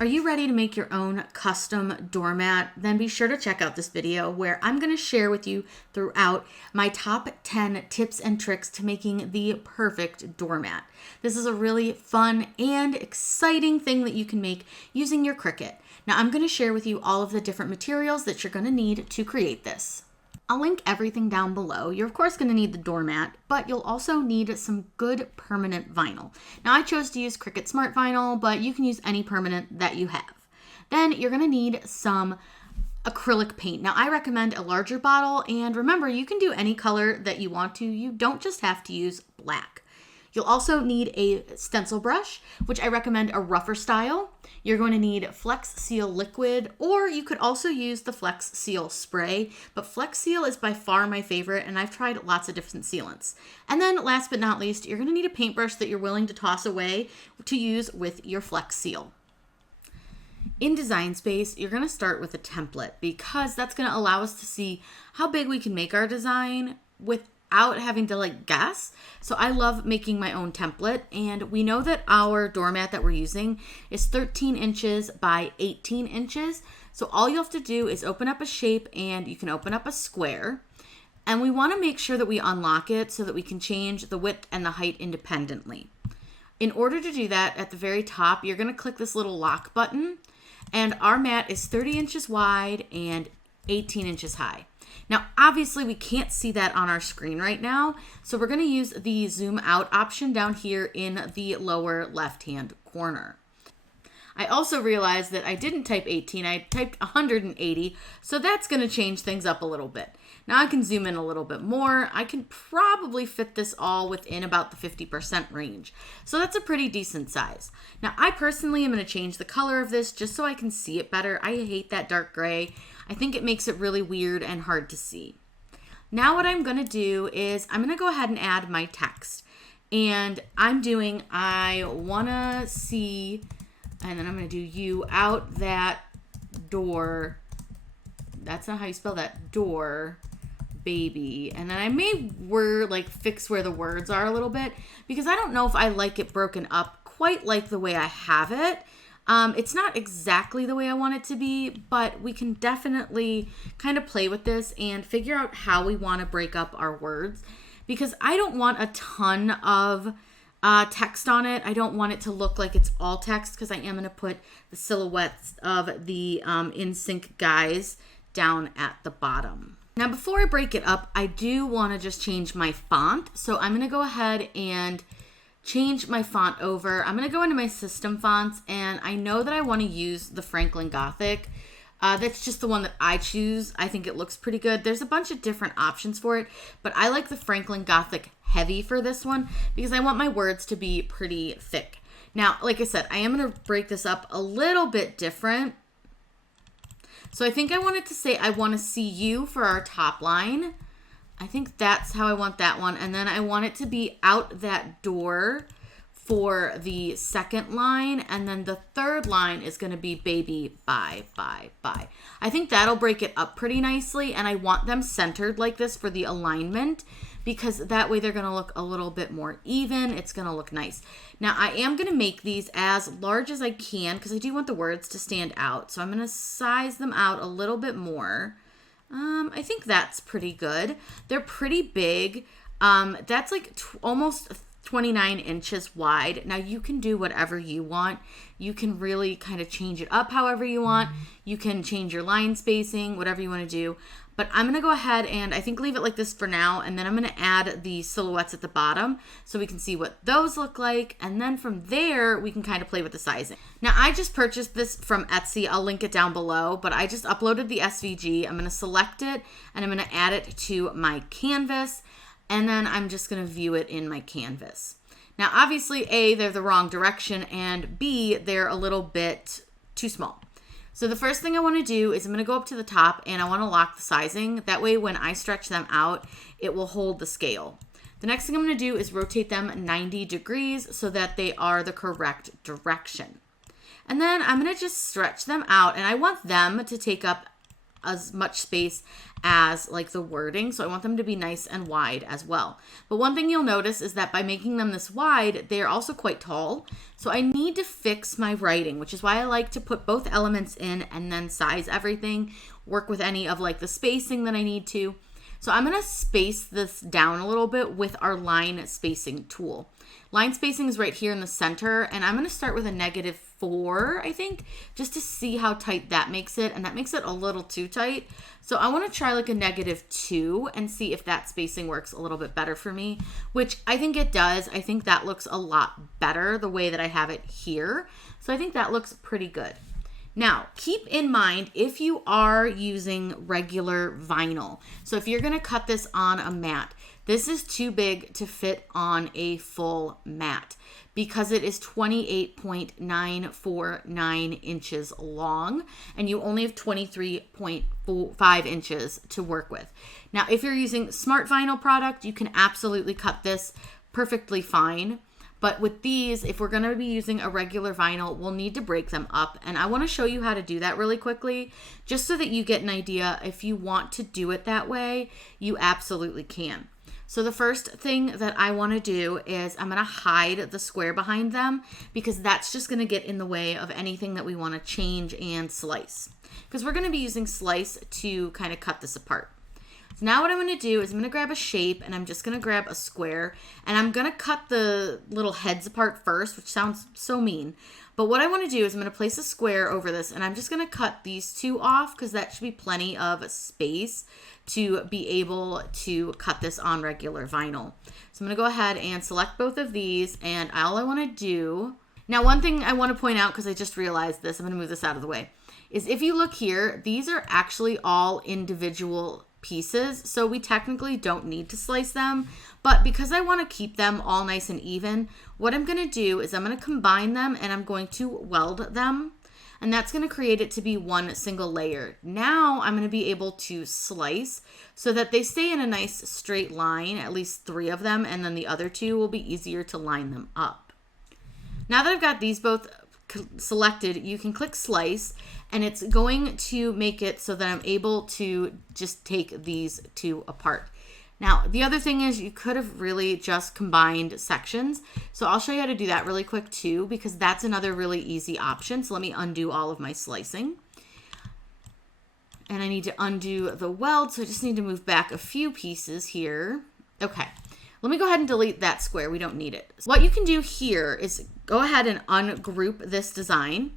Are you ready to make your own custom doormat? Then be sure to check out this video where I'm going to share with you throughout my top 10 tips and tricks to making the perfect doormat. This is a really fun and exciting thing that you can make using your Cricut. Now I'm going to share with you all of the different materials that you're going to need to create this. I'll link everything down below. You're of course going to need the doormat, but you'll also need some good permanent vinyl. Now I chose to use Cricut Smart Vinyl, but you can use any permanent that you have. Then you're going to need some acrylic paint. Now I recommend a larger bottle, and remember, you can do any color that you want to. You don't just have to use black. You'll also need a stencil brush, which I recommend a rougher style. You're going to need Flex Seal liquid, or you could also use the Flex Seal spray, but Flex Seal is by far my favorite, and I've tried lots of different sealants. And then last but not least, you're going to need a paintbrush that you're willing to toss away to use with your Flex Seal. In Design Space, you're going to start with a template because that's going to allow us to see how big we can make our design without having to guess. So I love making my own template, and we know that our doormat that we're using is 13 inches by 18 inches. So all you have to do is open up a shape, and you can open up a square, and we want to make sure that we unlock it so that we can change the width and the height independently. In order to do that, at the very top, you're going to click this little lock button, and our mat is 30 inches wide and 18 inches high. Now, obviously, we can't see that on our screen right now, so we're going to use the zoom out option down here in the lower left-hand corner. I also realized that I didn't type 18, I typed 180, so that's going to change things up a little bit. Now I can zoom in a little bit more. I can probably fit this all within about the 50% range. So that's a pretty decent size. Now I personally am going to change the color of this just so I can see it better. I hate that dark gray. I think it makes it really weird and hard to see. Now what I'm going to do is I'm going to go ahead and add my text. And I want to see, and then I'm going to do you out that door. That's not how you spell that, door, baby. And then I may fix where the words are a little bit because I don't know if I like it broken up quite like the way I have it. It's not exactly the way I want it to be, but we can definitely kind of play with this and figure out how we want to break up our words because I don't want a ton of text on it. I don't want it to look like it's all text because I am going to put the silhouettes of the in-sync guys down at the bottom. Now before I break it up, I do want to just change my font. So I'm going to go ahead and change my font over. I'm going to go into my system fonts, and I know that I want to use the Franklin Gothic. That's just the one that I choose. I think it looks pretty good. There's a bunch of different options for it, but I like the Franklin Gothic Heavy for this one because I want my words to be pretty thick. Now, like I said, I am going to break this up a little bit different. So I think I wanted to say I want to see you for our top line. I think that's how I want that one. And then I want it to be out that door for the second line. And then the third line is going to be baby, bye, bye, bye. I think that'll break it up pretty nicely. And I want them centered like this for the alignment because that way they're going to look a little bit more even. It's going to look nice. Now I am going to make these as large as I can because I do want the words to stand out. So I'm going to size them out a little bit more. I think that's pretty good. They're pretty big. That's almost 29 inches wide. Now you can do whatever you want. You can really kind of change it up however you want. You can change your line spacing, whatever you want to do. But I'm going to go ahead and I think leave it like this for now. And then I'm going to add the silhouettes at the bottom so we can see what those look like. And then from there, we can kind of play with the sizing. Now, I just purchased this from Etsy. I'll link it down below. But I just uploaded the SVG. I'm going to select it and I'm going to add it to my canvas. And then I'm just going to view it in my canvas. Now, obviously, A, they're the wrong direction. And B, they're a little bit too small. So the first thing I want to do is I'm going to go up to the top and I want to lock the sizing. That way when I stretch them out, it will hold the scale. The next thing I'm going to do is rotate them 90 degrees so that they are the correct direction. And then I'm going to just stretch them out, and I want them to take up as much space as like the wording. So I want them to be nice and wide as well. But one thing you'll notice is that by making them this wide, they're also quite tall. So I need to fix my writing, which is why I like to put both elements in and then size everything, work with any of like the spacing that I need to. So I'm going to space this down a little bit with our line spacing tool. Line spacing is right here in the center, and I'm going to start with a -4, I think, just to see how tight that makes it, and that makes it a little too tight. So I want to try like a -2 and see if that spacing works a little bit better for me, which I think it does. I think that looks a lot better the way that I have it here. So I think that looks pretty good. Now, keep in mind if you are using regular vinyl. So if you're going to cut this on a mat, this is too big to fit on a full mat because it is 28.949 inches long and you only have 23.5 inches to work with. Now, if you're using smart vinyl product, you can absolutely cut this perfectly fine. But with these, if we're going to be using a regular vinyl, we'll need to break them up. And I want to show you how to do that really quickly, just so that you get an idea. If you want to do it that way, you absolutely can. So the first thing that I want to do is I'm going to hide the square behind them because that's just going to get in the way of anything that we want to change and slice. Because we're going to be using slice to kind of cut this apart. So now what I'm going to do is I'm going to grab a shape and I'm just going to grab a square and I'm going to cut the little heads apart first, which sounds so mean. But what I want to do is I'm going to place a square over this and I'm just going to cut these two off because that should be plenty of space to be able to cut this on regular vinyl. So I'm going to go ahead and select both of these, and all I want to do, now one thing I want to point out because I just realized this, I'm going to move this out of the way, is if you look here, these are actually all individual pieces, so we technically don't need to slice them, but because I want to keep them all nice and even, what I'm going to do is I'm going to combine them and I'm going to weld them, and that's going to create it to be one single layer. Now I'm going to be able to slice so that they stay in a nice straight line, at least 3 of them, and then the other 2 will be easier to line them up. Now that I've got these both selected, you can click slice and it's going to make it so that I'm able to just take these 2 apart. Now, the other thing is you could have really just combined sections. So I'll show you how to do that really quick too, because that's another really easy option. So let me undo all of my slicing. And I need to undo the weld. So I just need to move back a few pieces here. Okay. Let me go ahead and delete that square. We don't need it. What you can do here is go ahead and ungroup this design.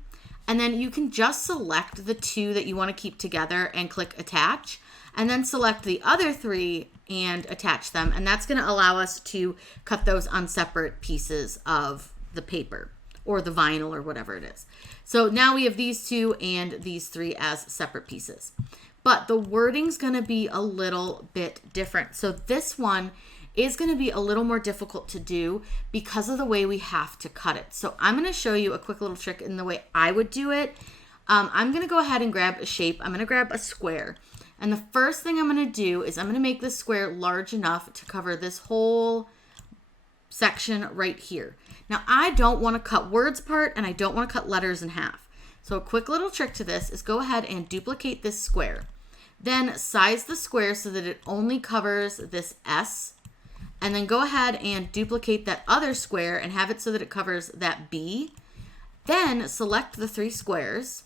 And then you can just select the 2 that you want to keep together and click attach. And then select the other 3 and attach them. And that's going to allow us to cut those on separate pieces of the paper or the vinyl or whatever it is. So now we have these 2 and these 3 as separate pieces. But the wording's going to be a little bit different. So this one is going to be a little more difficult to do because of the way we have to cut it. So I'm going to show you a quick little trick in the way I would do it. I'm going to go ahead and grab a shape. I'm going to grab a square. And the first thing I'm going to do is I'm going to make this square large enough to cover this whole section right here. Now, I don't want to cut words apart and I don't want to cut letters in half. So a quick little trick to this is go ahead and duplicate this square. Then size the square so that it only covers this S. And then go ahead and duplicate that other square and have it so that it covers that B. Then select the 3 squares.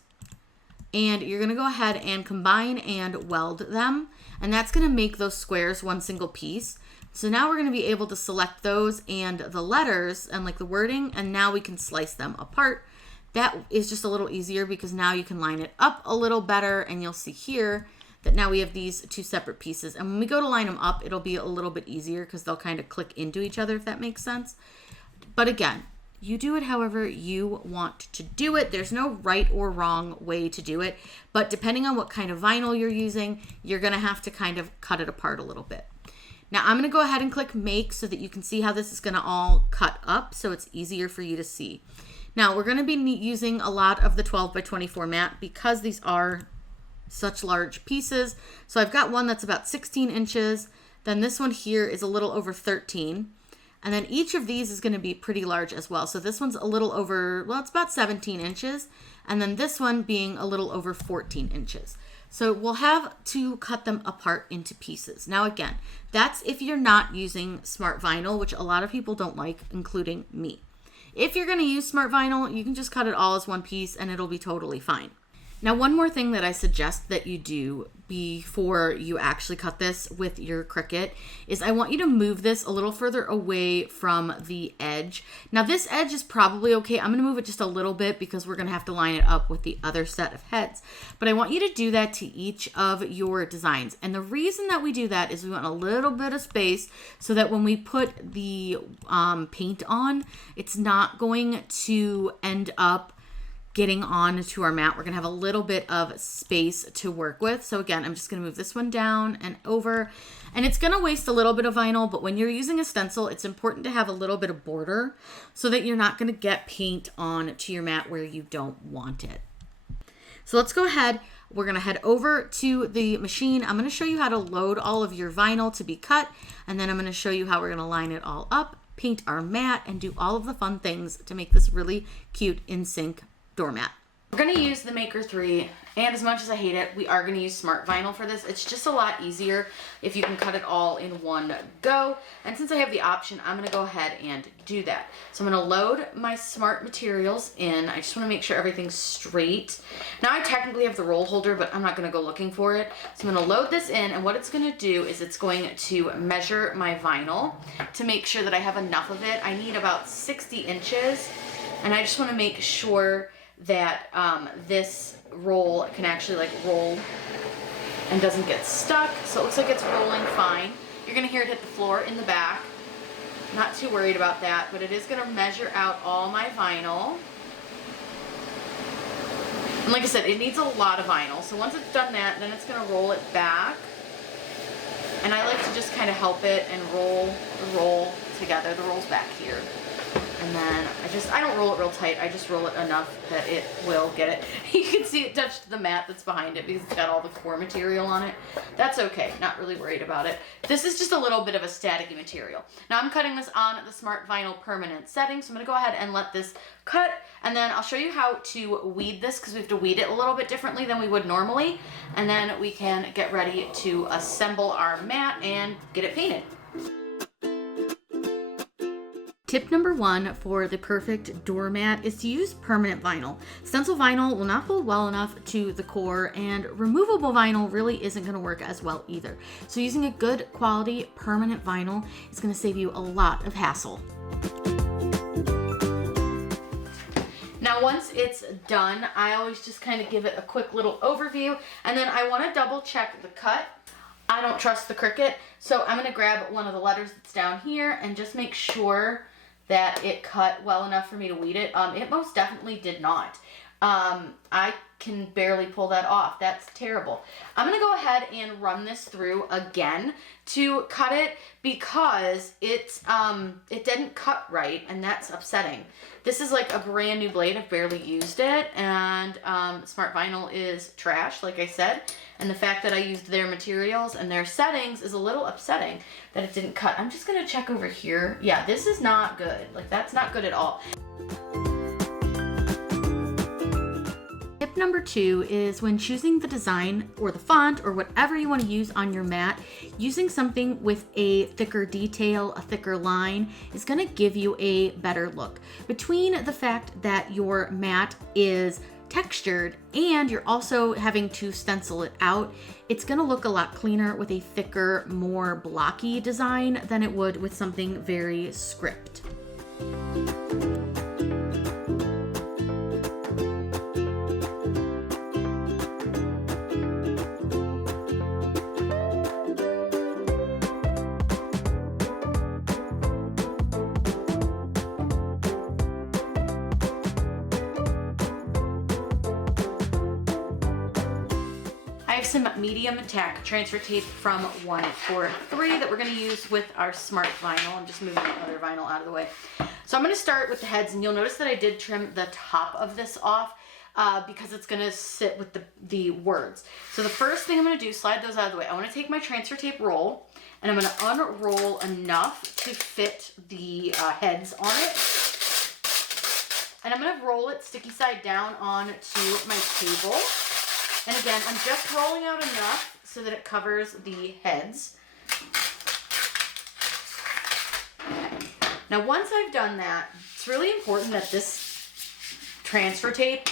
And you're going to go ahead and combine and weld them. And that's going to make those squares one single piece. So now we're going to be able to select those and the letters and like the wording. And now we can slice them apart. That is just a little easier because now you can line it up a little better. And you'll see here that now we have these 2 separate pieces. And when we go to line them up, it'll be a little bit easier because they'll kind of click into each other, if that makes sense. But again, you do it however you want to do it. There's no right or wrong way to do it. But depending on what kind of vinyl you're using, you're going to have to kind of cut it apart a little bit. Now I'm going to go ahead and click make so that you can see how this is going to all cut up so it's easier for you to see. Now we're going to be using a lot of the 12 by 24 mat because these are such large pieces. So I've got one that's about 16 inches. Then this one here is a little over 13. And then each of these is going to be pretty large as well. So this one's a little over, well, it's about 17 inches. And then this one being a little over 14 inches. So we'll have to cut them apart into pieces. Now again, that's if you're not using smart vinyl, which a lot of people don't like, including me. If you're going to use smart vinyl, you can just cut it all as one piece and it'll be totally fine. Now, one more thing that I suggest that you do before you actually cut this with your Cricut is I want you to move this a little further away from the edge. Now, this edge is probably okay. I'm going to move it just a little bit because we're going to have to line it up with the other set of heads. But I want you to do that to each of your designs. And the reason that we do that is we want a little bit of space so that when we put the paint on, it's not going to end up getting on to our mat. We're gonna have a little bit of space to work with. So again, I'm just gonna move this one down and over, and it's gonna waste a little bit of vinyl, but when you're using a stencil, it's important to have a little bit of border so that you're not gonna get paint on to your mat where you don't want it. So let's go ahead. We're gonna head over to the machine. I'm gonna show you how to load all of your vinyl to be cut, and then I'm gonna show you how we're gonna line it all up, paint our mat, and do all of the fun things to make this really cute in sync doormat. We're going to use the Maker 3, and as much as I hate it, we are going to use smart vinyl for this. It's just a lot easier if you can cut it all in one go, and since I have the option, I'm going to go ahead and do that. So I'm going to load my smart materials in. I just want to make sure everything's straight. Now I technically have the roll holder, but I'm not going to go looking for it. So I'm going to load this in, and what it's going to do is it's going to measure my vinyl to make sure that I have enough of it. I need about 60 inches, and I just want to make sure that this roll can actually like roll and doesn't get stuck. So it looks like it's rolling fine. You're gonna hear it hit the floor in the back. Not too worried about that, but it is gonna measure out all my vinyl. And like I said, it needs a lot of vinyl. So once it's done that, then it's gonna roll it back. And I like to just kind of help it and roll the roll together. The roll's back here. And then I don't roll it real tight. I just roll it enough that it will get it. You can see it touched the mat that's behind it because it's got all the core material on it. That's okay. Not really worried about it. This is just a little bit of a staticky material. Now I'm cutting this on the Smart Vinyl permanent setting. So I'm going to go ahead and let this cut. And then I'll show you how to weed this because we have to weed it a little bit differently than we would normally. And then we can get ready to assemble our mat and get it painted. Tip number 1 for the perfect doormat is to use permanent vinyl. Stencil vinyl will not hold well enough to the core, and removable vinyl really isn't going to work as well either. So using a good quality permanent vinyl is going to save you a lot of hassle. Now once it's done, I always just kind of give it a quick little overview, and then I want to double check the cut. I don't trust the Cricut, so I'm going to grab one of the letters that's down here and just make sure that it cut well enough for me to weed it. It most definitely did not. I can barely pull that off. That's terrible. I'm gonna go ahead and run this through again to cut it because it didn't cut right, and that's upsetting. This is like a brand new blade. I've barely used it, and Smart Vinyl is trash, like I said. And the fact that I used their materials and their settings is a little upsetting that it didn't cut. I'm just gonna check over here. Yeah, this is not good. Like, that's not good at all. Tip number 2 is when choosing the design or the font or whatever you want to use on your mat, using something with a thicker detail, a thicker line is going to give you a better look. Between the fact that your mat is textured and you're also having to stencil it out, it's going to look a lot cleaner with a thicker, more blocky design than it would with something very script. I have some medium tack transfer tape from 143 that we're going to use with our Smart Vinyl. I'm just moving the other vinyl out of the way. So I'm going to start with the heads, and you'll notice that I did trim the top of this off because it's going to sit with the words. So the first thing I'm going to do, slide those out of the way. I want to take my transfer tape roll, and I'm going to unroll enough to fit the heads on it. And I'm going to roll it sticky side down onto my table. And again, I'm just rolling out enough so that it covers the heads. Okay. Now, once I've done that, it's really important that this transfer tape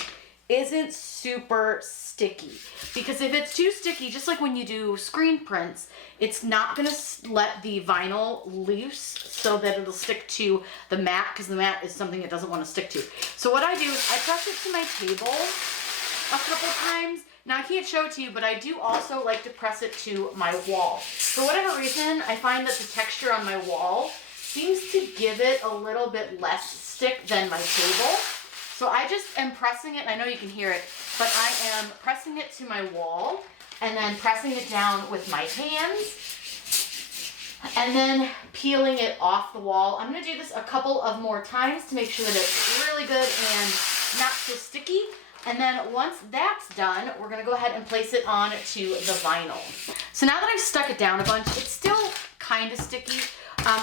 isn't super sticky, because if it's too sticky, just like when you do screen prints, it's not going to let the vinyl loose so that it'll stick to the mat, because the mat is something it doesn't want to stick to. So what I do is I press it to my table a couple times. Now, I can't show it to you, but I do also like to press it to my wall. For whatever reason, I find that the texture on my wall seems to give it a little bit less stick than my table. So I just am pressing it. I know you can hear it, but I am pressing it to my wall and then pressing it down with my hands and then peeling it off the wall. I'm going to do this a couple of more times to make sure that it's really good and not so sticky. And then once that's done, we're going to go ahead and place it on to the vinyl. So now that I've stuck it down a bunch, it's still kind of sticky.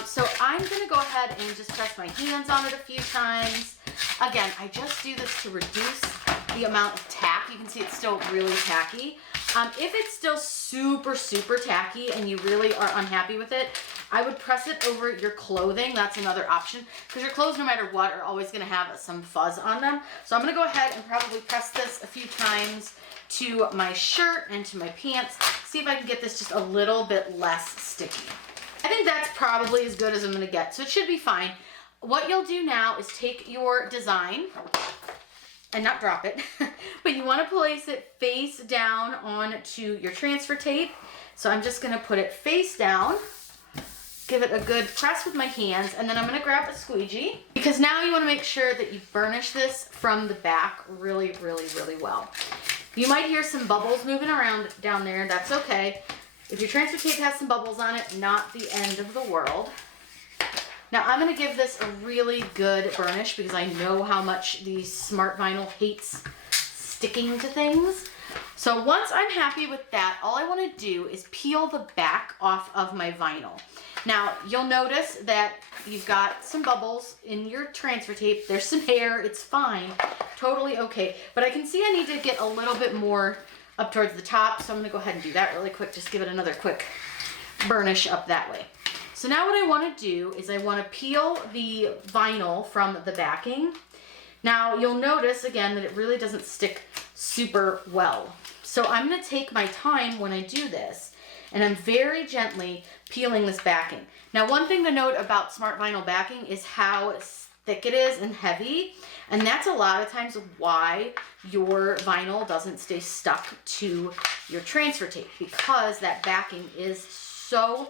So I'm going to go ahead and just press my hands on it a few times. Again, I just do this to reduce the amount of tack. You can see it's still really tacky. If it's still super, super tacky and you really are unhappy with it, I would press it over your clothing. That's another option, because your clothes, no matter what, are always going to have some fuzz on them. So I'm going to go ahead and probably press this a few times to my shirt and to my pants. See if I can get this just a little bit less sticky. I think that's probably as good as I'm going to get, so it should be fine. What you'll do now is take your design and not drop it, but you want to place it face down onto your transfer tape. So I'm just going to put it face down, give it a good press with my hands, and then I'm going to grab a squeegee, because now you want to make sure that you burnish this from the back really, really, really well. You might hear some bubbles moving around down there. That's okay. If your transfer tape has some bubbles on it, not the end of the world. Now I'm going to give this a really good burnish, because I know how much the smart vinyl hates sticking to things. So once I'm happy with that, all I want to do is peel the back off of my vinyl. Now you'll notice that you've got some bubbles in your transfer tape. There's some hair. It's fine. Totally okay. But I can see I need to get a little bit more up towards the top, so I'm going to go ahead and do that really quick. Just give it another quick burnish up that way. So now what I want to do is I want to peel the vinyl from the backing. Now you'll notice again that it really doesn't stick super well. So I'm going to take my time when I do this, and I'm very gently peeling this backing. Now, one thing to note about smart vinyl backing is how thick it is and heavy, and that's a lot of times why your vinyl doesn't stay stuck to your transfer tape, because that backing is so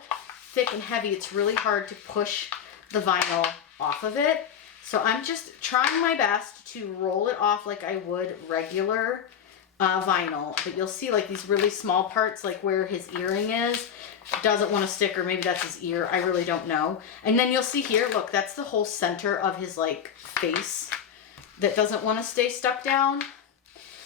thick and heavy. It's really hard to push the vinyl off of it. So I'm just trying my best to roll it off like I would regular vinyl, but you'll see like these really small parts, like where his earring is, doesn't want to stick, or maybe that's his ear, I really don't know. And then you'll see here, look, that's the whole center of his like face that doesn't want to stay stuck down.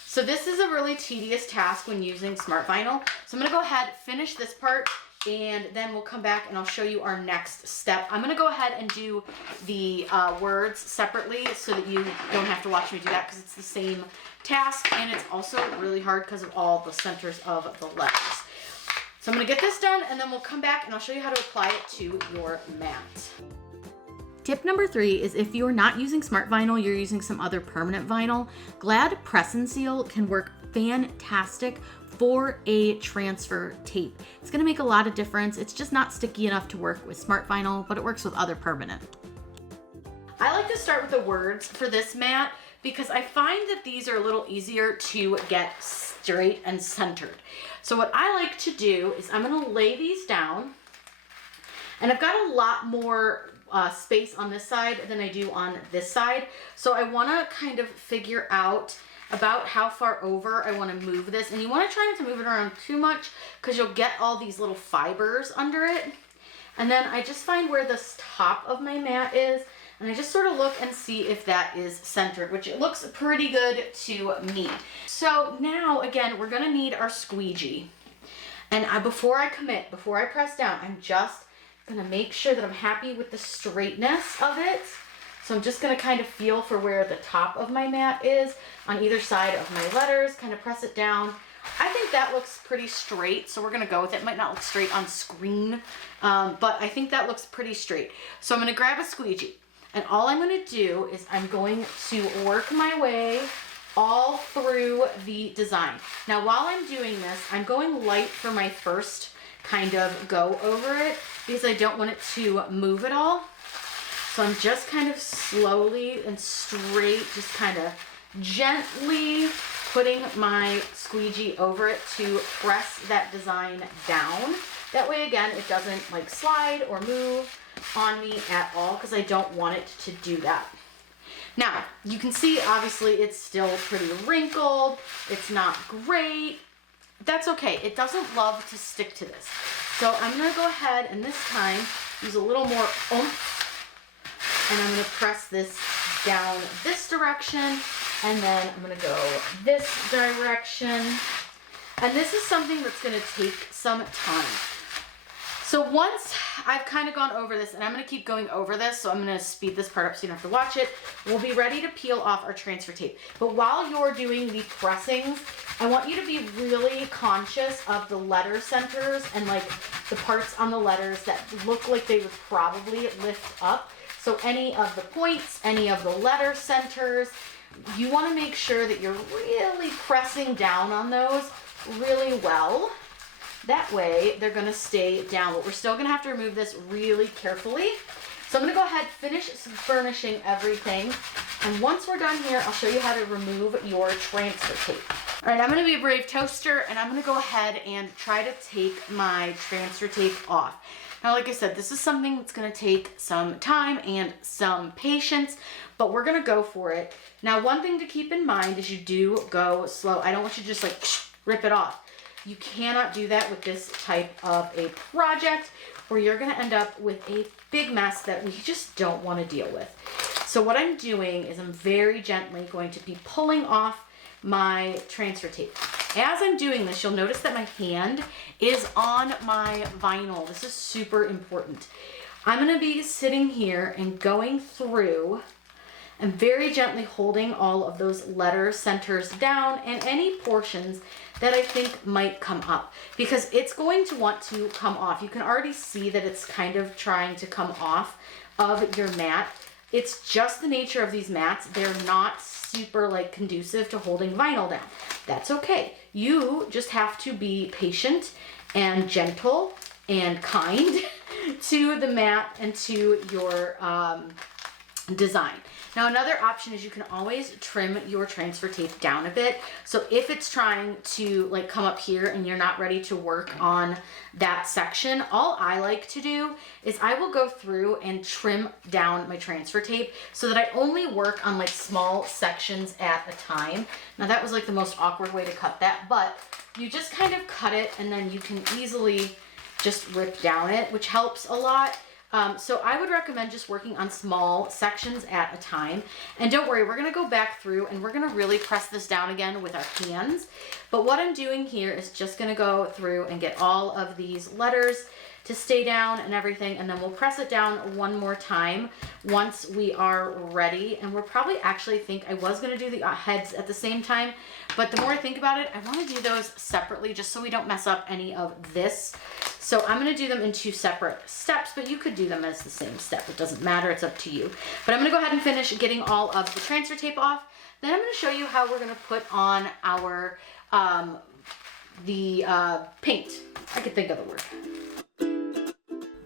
So this is a really tedious task when using smart vinyl. So I'm going to go ahead, finish this part, and then we'll come back and I'll show you our next step. I'm going to go ahead and do the words separately so that you don't have to watch me do that, because it's the same task and it's also really hard because of all the centers of the letters. So I'm going to get this done, and then we'll come back and I'll show you how to apply it to your mat. Tip number 3 is if you're not using smart vinyl, you're using some other permanent vinyl, Glad Press and Seal can work fantastic for a transfer tape. It's going to make a lot of difference. It's just not sticky enough to work with smart vinyl, but it works with other permanent. I like to start with the words for this mat because I find that these are a little easier to get straight and centered. So what I like to do is I'm going to lay these down, and I've got a lot more space on this side than I do on this side. So I want to kind of figure out about how far over I want to move this, and you want to try not to move it around too much because you'll get all these little fibers under it. And then I just find where this top of my mat is, and I just sort of look and see if that is centered, which it looks pretty good to me. So now again, we're going to need our squeegee, and before I commit, before I press down, I'm just going to make sure that I'm happy with the straightness of it. So I'm just going to kind of feel for where the top of my mat is on either side of my letters, kind of press it down that looks pretty straight, so we're gonna go with it. It might not look straight on screen, but I think that looks pretty straight. So I'm gonna grab a squeegee, and all I'm gonna do is I'm going to work my way all through the design. Now, while I'm doing this, I'm going light for my first kind of go over it because I don't want it to move at all. So I'm just kind of slowly and straight, just kind of gently putting my squeegee over it to press that design down. That way, again, it doesn't like slide or move on me at all because I don't want it to do that. Now, you can see obviously it's still pretty wrinkled. It's not great. That's okay. It doesn't love to stick to this. So I'm gonna go ahead and this time use a little more oomph, and I'm gonna press this down this direction, and then I'm gonna go this direction. And this is something that's gonna take some time. So once I've kind of gone over this, and I'm gonna keep going over this, so I'm gonna speed this part up so you don't have to watch it, we'll be ready to peel off our transfer tape. But while you're doing the pressings, I want you to be really conscious of the letter centers and like the parts on the letters that look like they would probably lift up. So any of the points, any of the letter centers, you want to make sure that you're really pressing down on those really well. That way they're going to stay down, but we're still going to have to remove this really carefully. So I'm going to go ahead, finish burnishing everything. And once we're done here, I'll show you how to remove your transfer tape. All right, I'm going to be a brave toaster, and I'm going to go ahead and try to take my transfer tape off. Now, like I said, this is something that's going to take some time and some patience, but we're going to go for it. Now, one thing to keep in mind is you do go slow. I don't want you to just like rip it off. You cannot do that with this type of a project, or you're going to end up with a big mess that we just don't want to deal with. So what I'm doing is I'm very gently going to be pulling off my transfer tape. As I'm doing this, you'll notice that my hand is on my vinyl. This is super important. I'm going to be sitting here and going through and very gently holding all of those letter centers down and any portions that I think might come up, because it's going to want to come off. You can already see that it's kind of trying to come off of your mat. It's just the nature of these mats. They're not super like conducive to holding vinyl down. That's okay. You just have to be patient and gentle and kind to the mat and to your design. Now, another option is you can always trim your transfer tape down a bit. So if it's trying to like come up here and you're not ready to work on that section, all I like to do is I will go through and trim down my transfer tape so that I only work on like small sections at a time. Now that was like the most awkward way to cut that, but you just kind of cut it and then you can easily just rip down it, which helps a lot. So I would recommend just working on small sections at a time. And don't worry, we're going to go back through and we're going to really press this down again with our hands. But what I'm doing here is just going to go through and get all of these letters to stay down and everything. And then we'll press it down one more time once we are ready. And we're probably actually I was going to do the heads at the same time. But the more I think about it, I want to do those separately just so we don't mess up any of this. So I'm going to do them in 2 separate steps, but you could do them as the same step. It doesn't matter. It's up to you. But I'm going to go ahead and finish getting all of the transfer tape off. Then I'm going to show you how we're going to put on our paint. I could think of the word.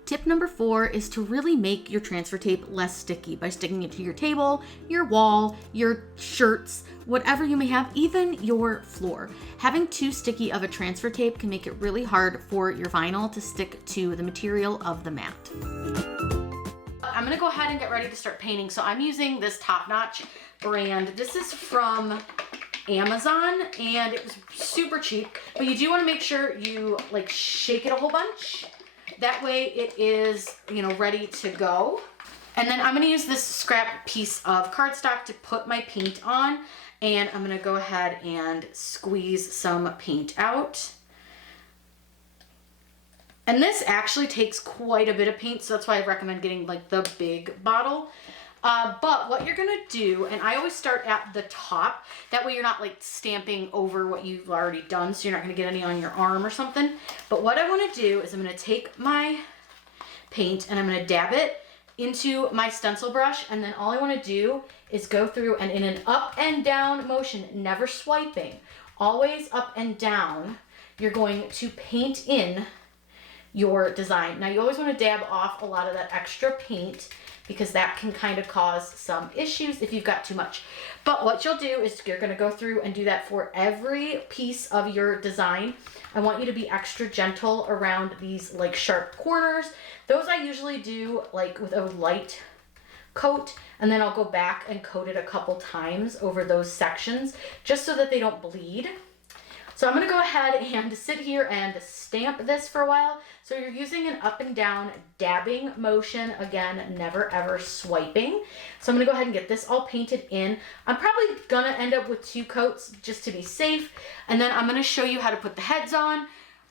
Tip number 4 is to really make your transfer tape less sticky by sticking it to your table, your wall, your shirts, whatever you may have, even your floor. Having too sticky of a transfer tape can make it really hard for your vinyl to stick to the material of the mat. I'm gonna go ahead and get ready to start painting. So I'm using this Top Notch brand. This is from Amazon and it was super cheap, but you do wanna make sure you like shake it a whole bunch. That way it is, ready to go. And then I'm gonna use this scrap piece of cardstock to put my paint on, and I'm gonna go ahead and squeeze some paint out. And this actually takes quite a bit of paint, so that's why I recommend getting like the big bottle. But what you're gonna do, and I always start at the top, that way you're not like stamping over what you've already done, so you're not gonna get any on your arm or something. But what I wanna do is I'm gonna take my paint and I'm gonna dab it into my stencil brush, and then all I wanna do is go through and in an up and down motion, never swiping, always up and down, you're going to paint in your design. Now you always wanna dab off a lot of that extra paint because that can kind of cause some issues if you've got too much. But what you'll do is you're gonna go through and do that for every piece of your design. I want you to be extra gentle around these like sharp corners. Those I usually do like with a light coat, and then I'll go back and coat it a couple times over those sections just so that they don't bleed. So I'm gonna go ahead and sit here and stamp this for a while. So you're using an up and down dabbing motion, again, never ever swiping. So I'm gonna go ahead and get this all painted in. I'm probably gonna end up with 2 coats just to be safe. And then I'm gonna show you how to put the heads on.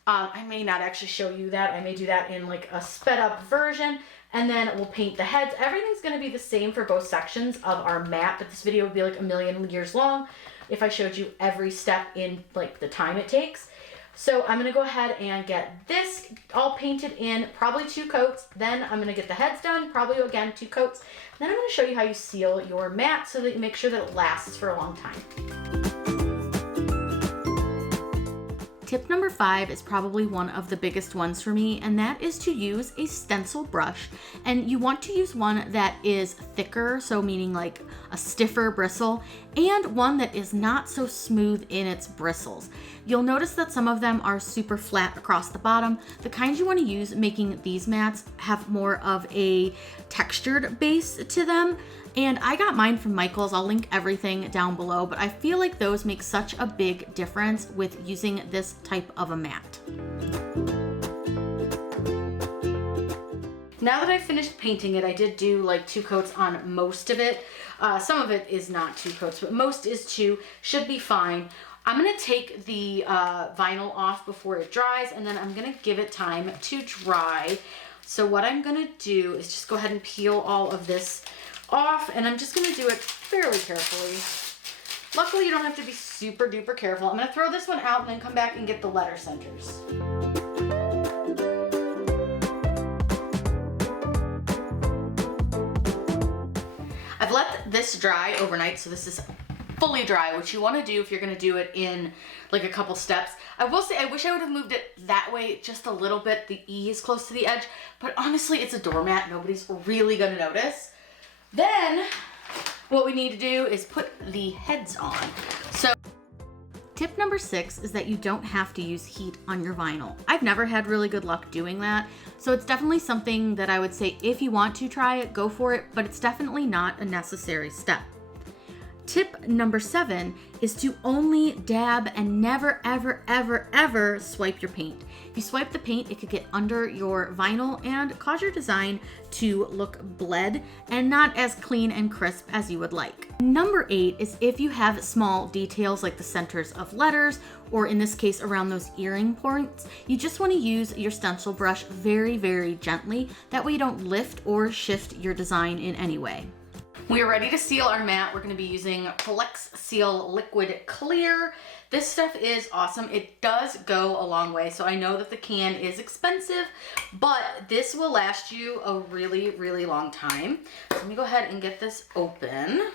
I may not actually show you that. I may do that in like a sped up version. And then we'll paint the heads. Everything's gonna be the same for both sections of our mat, but this video would be like a million years long if I showed you every step in like the time it takes. So I'm gonna go ahead and get this all painted in, probably 2 coats. Then I'm gonna get the heads done, probably again 2 coats. Then I'm gonna show you how you seal your mat so that you make sure that it lasts for a long time. Tip number 5 is probably one of the biggest ones for me, and that is to use a stencil brush. And you want to use one that is thicker, so meaning like a stiffer bristle, and one that is not so smooth in its bristles. You'll notice that some of them are super flat across the bottom. The kind you want to use making these mats have more of a textured base to them. And I got mine from Michael's. I'll link everything down below, but I feel like those make such a big difference with using this type of a mat. Now that I finished painting it, I did do like 2 coats on most of it. Some of it is not 2 coats, but most is 2, should be fine. I'm gonna take the vinyl off before it dries, and then I'm gonna give it time to dry. So what I'm gonna do is just go ahead and peel all of this off, and I'm just gonna do it fairly carefully. Luckily, you don't have to be super duper careful. I'm gonna throw this one out and then come back and get the letter centers. I've let this dry overnight, so this is fully dry, which you wanna do if you're gonna do it in like a couple steps. I will say, I wish I would have moved it that way just a little bit. The E is close to the edge, but honestly, it's a doormat. Nobody's really gonna notice. Then what we need to do is put the heads on. So tip number 6 is that you don't have to use heat on your vinyl. I've never had really good luck doing that. So it's definitely something that I would say if you want to try it, go for it, but it's definitely not a necessary step. Tip number 7 is to only dab and never, ever, ever, ever swipe your paint. If you swipe the paint, it could get under your vinyl and cause your design to look bled and not as clean and crisp as you would like. Number 8 is if you have small details like the centers of letters, or in this case around those earring points, you just want to use your stencil brush very, very gently. That way you don't lift or shift your design in any way. We are ready to seal our mat. We're going to be using Flex Seal Liquid Clear. This stuff is awesome. It does go a long way. So I know that the can is expensive, but this will last you a really, really long time. So let me go ahead and get this open.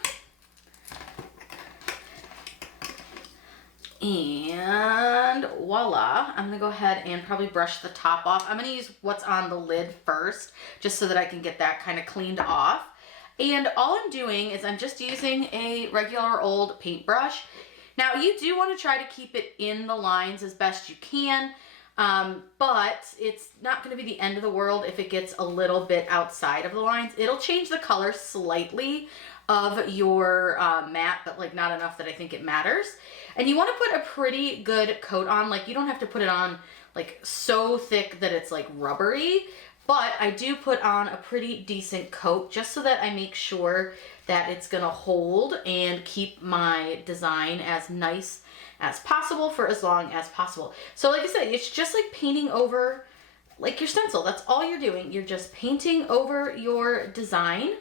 And voila, I'm gonna go ahead and probably brush the top off. I'm gonna use what's on the lid first, just so that I can get that kind of cleaned off. And all I'm doing is I'm just using a regular old paintbrush. Now you do want to try to keep it in the lines as best you can, but it's not going to be the end of the world if it gets a little bit outside of the lines. It'll change the color slightly of your mat, but like not enough that I think it matters. And you want to put a pretty good coat on. Like you don't have to put it on like so thick that it's like rubbery, but I do put on a pretty decent coat just so that I make sure that it's gonna hold and keep my design as nice as possible for as long as possible. So like I said, it's just like painting over like your stencil. That's all you're doing. You're just painting over your design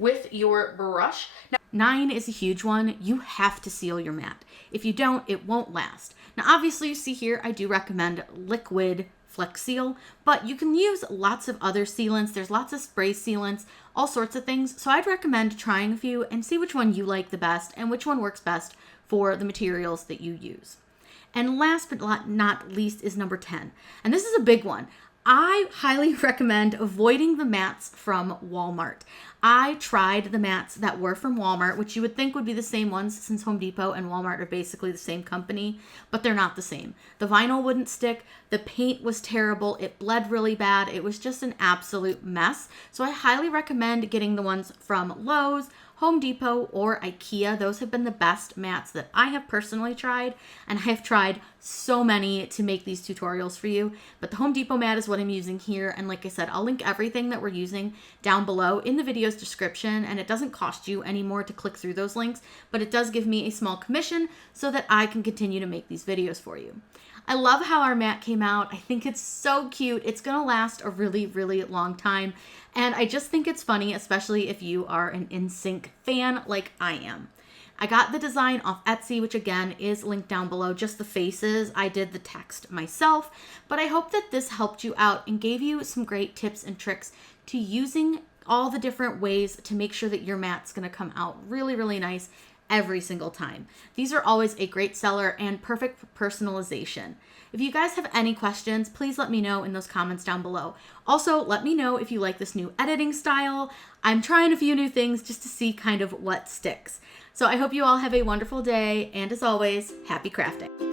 with your brush. Now, 9 is a huge one. You have to seal your mat. If you don't, it won't last. Now, obviously, you see here, I do recommend liquid Flex Seal, but you can use lots of other sealants. There's lots of spray sealants, all sorts of things. So I'd recommend trying a few and see which one you like the best and which one works best for the materials that you use. And last but not least is number 10. And this is a big one. I highly recommend avoiding the mats from Walmart. I tried the mats that were from Walmart, which you would think would be the same ones since Home Depot and Walmart are basically the same company, but they're not the same. The vinyl wouldn't stick. The paint was terrible. It bled really bad. It was just an absolute mess. So I highly recommend getting the ones from Lowe's, Home Depot, or IKEA. Those have been the best mats that I have personally tried, and I have tried so many to make these tutorials for you. But the Home Depot mat is what I'm using here, and like I said, I'll link everything that we're using down below in the video's description, and it doesn't cost you any more to click through those links, but it does give me a small commission so that I can continue to make these videos for you. I love how our mat came out. I think it's so cute. It's gonna last a really, really long time. And I just think it's funny, especially if you are an NSYNC fan like I am. I got the design off Etsy, which again is linked down below, just the faces. I did the text myself, but I hope that this helped you out and gave you some great tips and tricks to using all the different ways to make sure that your mat's gonna come out really, really nice every single time. These are always a great seller and perfect for personalization. If you guys have any questions, please let me know in those comments down below. Also, let me know if you like this new editing style. I'm trying a few new things just to see kind of what sticks. So I hope you all have a wonderful day, and as always, happy crafting.